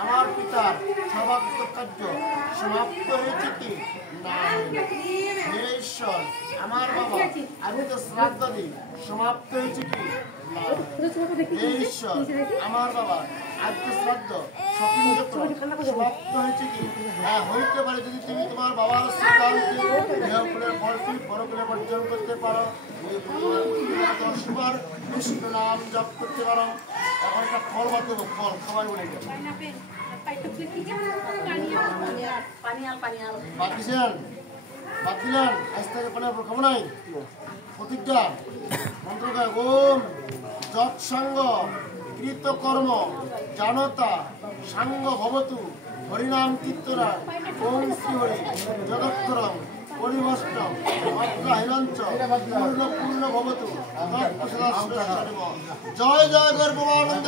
আমার পিতার সর্বাত্ম কার্য সমাপ্ত হয়েছে কি না? হে ঈশ্বর, আমার বাবা আমি তো শ্রাদ্ধ দিই, সমাপ্ত হয়েছে কি না? হে ঈশ্বর, আমার বাবা আদ্য শ্রাদ্ধ সমাপ্ত হয়েছে কি? হ্যাঁ, হইতে পারে যদি তুমি তোমার বাবার শ্রদ্ধার ফলটি পরকুলে বর্জন করতে পারো, 10 বার বিষ্ণু নাম জপ করতে পারো। এখন একটা ফল বাদ দেবো, ফল সবাই বলে বাদ দিলেন। আজ থেকে পানির খাবো নাই। প্রতিজ্ঞা মন্ত্রকে ওম যৎসঙ্গ কৃতকর্ম জানতা সাঙ্গ ভবতু হরিনাম কীর্তনা ওম শ্রী হরি জগৎকরম পরিভষ্ট হিরঞ্চ পূর্ণ পূর্ণ ভবতু। জয় জয় গর্ভমানন্দ।